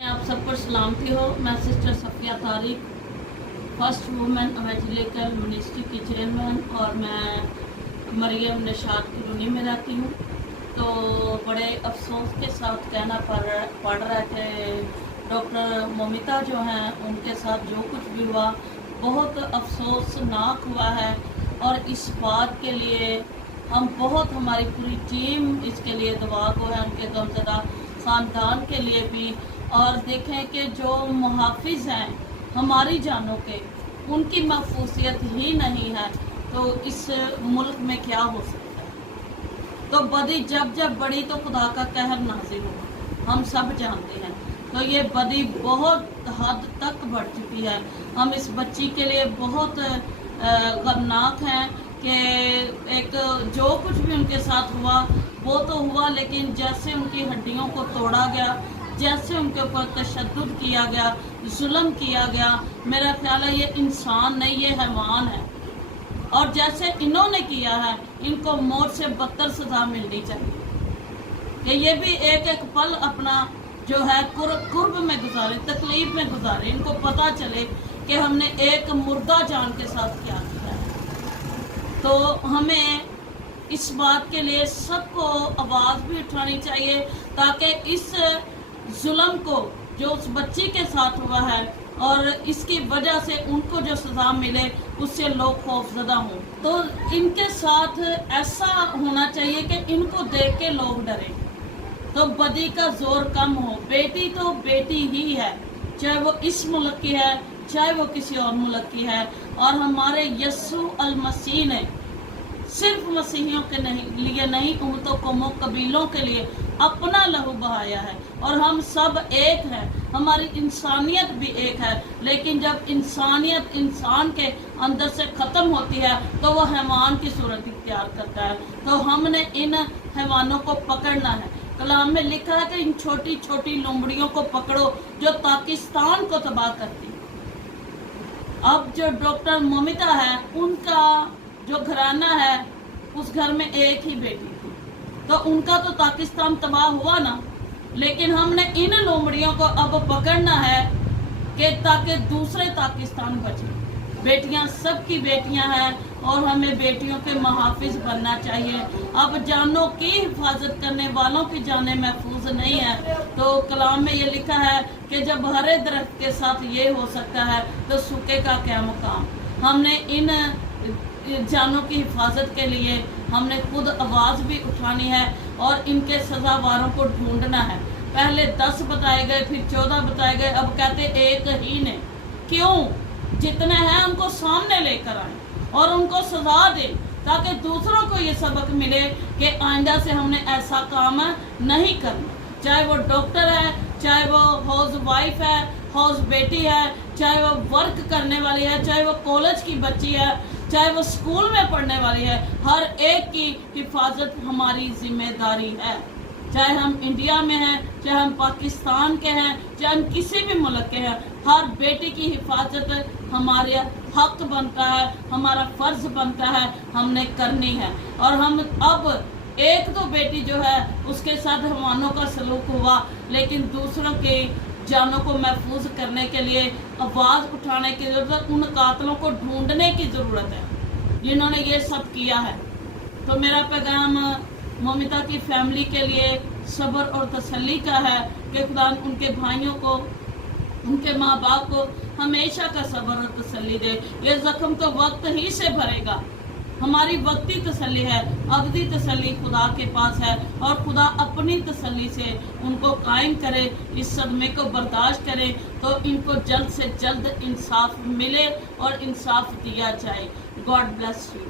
आप सब पर सलामती हो। मैं sister Safia Tariq, first women evangelical ministry की चेयरमैन, और मैं मरियम निशात कॉलोनी में रहती हूँ। तो बड़े अफसोस के साथ कहना पड़ रहा है कि डॉक्टर मोमिता जो हैं उनके साथ जो कुछ भी हुआ बहुत अफसोसनाक हुआ है, और इस बात के लिए हमारी पूरी टीम इसके लिए दुआ को है, उनके गमज़दा ख़ानदान के लिए भी। और देखें कि जो मुहाफिज हैं हमारी जानों के, उनकी महफूजियत ही नहीं है तो इस मुल्क में क्या हो सकता है। तो बदी जब जब बड़ी तो खुदा का कहर नाज़िल हो, हम सब जानते हैं। तो ये बदी बहुत हद तक बढ़ चुकी है। हम इस बच्ची के लिए बहुत गमनाक हैं कि एक जो कुछ भी उनके साथ हुआ वो तो हुआ, लेकिन जैसे उनकी हड्डियों को तोड़ा गया, जैसे उनके ऊपर तशद्दुद किया गया, जुल्म किया गया, मेरा ख्याल है ये इंसान नहीं, ये हैवान है। और जैसे इन्होंने किया है, इनको मौत से बदतर सजा मिलनी चाहिए कि ये भी एक एक पल अपना जो है कुर्ब में गुजारे, तकलीफ में गुजारे। इनको पता चले कि हमने एक मुर्दा जान के साथ क्या किया है। तो हमें इस बात के लिए सबको आवाज़ भी उठानी चाहिए ताकि इस जुल्म को जो उस बच्ची के साथ हुआ है और इसकी वजह से उनको जो सज़ा मिले उससे लोग खौफजदा हों। तो इनके साथ ऐसा होना चाहिए कि इनको देख के लोग डरें, तो बदी का जोर कम हो। बेटी तो बेटी ही है, चाहे वो इस मुल्क की है चाहे वो किसी और मुल्क की है। और हमारे यस्सु अल मसीह ने सिर्फ मसीहियों के लिए नहीं, उम्मतों कौमों कबीलों के लिए अपना लहू बहाया है। और हम सब एक हैं, हमारी इंसानियत भी एक है। लेकिन जब इंसानियत इंसान के अंदर से ख़त्म होती है तो वो हैवान की सूरत इख्तियार करता है। तो हमने इन हैवानों को पकड़ना है। कलाम में लिखा है कि इन छोटी छोटी लोमड़ियों को पकड़ो जो पाकिस्तान को तबाह करती। अब जो डॉक्टर मोमिता है, उनका जो घराना है, उस घर में एक ही बेटी थी, तो उनका तो पाकिस्तान तबाह हुआ ना। लेकिन हमने इन लोमड़ियों को अब पकड़ना है कि ताकि दूसरे पाकिस्तान बचे। बेटियां सबकी बेटियां हैं और हमें बेटियों के मुहाफिज बनना चाहिए। अब जानों की हिफाजत करने वालों की जानें महफूज नहीं है। तो कलाम में ये लिखा है कि जब हरे दरख्त के साथ ये हो सकता है तो सूखे का क्या मुकाम। हमने इन जानों की हिफाजत के लिए हमने खुद आवाज़ भी उठानी है और इनके सजावारों को ढूंढना है। पहले 10 बताए गए, फिर 14 बताए गए, अब कहते एक ही ने। क्यों? जितने हैं उनको सामने लेकर आए और उनको सजा दें ताकि दूसरों को ये सबक मिले कि आइंदा से हमने ऐसा काम नहीं करना। चाहे वो डॉक्टर है, चाहे वो हाउस वाइफ है, हाउस बेटी है, चाहे वो वर्क करने वाली है, चाहे वो कॉलेज की बच्ची है, चाहे वो स्कूल में पढ़ने वाली है, हर एक की हिफाजत हमारी जिम्मेदारी है। चाहे हम इंडिया में हैं, चाहे हम पाकिस्तान के हैं, चाहे हम किसी भी मुल्क के हैं, हर बेटी की हिफाजत हमारा हक बनता है, हमारा फ़र्ज बनता है, हमने करनी है। और हम अब एक तो बेटी जो है उसके साथ हैवानों का सलूक हुआ, लेकिन दूसरों के जानों को महफूज करने के लिए आवाज़ उठाने की ज़रूरत, उन कातलों को ढूंढने की ज़रूरत है जिन्होंने ये सब किया है। तो मेरा पैगाम मोमिता की फैमिली के लिए सब्र और तसल्ली का है कि खुदा उनके भाइयों को, उनके माँ बाप को हमेशा का सब्र और तसल्ली दे। ये ज़ख्म तो वक्त ही से भरेगा, हमारी वक्ती तसल्ली है, अबदी तसल्ली खुदा के पास है। और खुदा अपनी तसल्ली से उनको कायम करे, इस सदमे को बर्दाश्त करे तो इनको जल्द से जल्द इंसाफ मिले और इंसाफ दिया जाए। God bless you.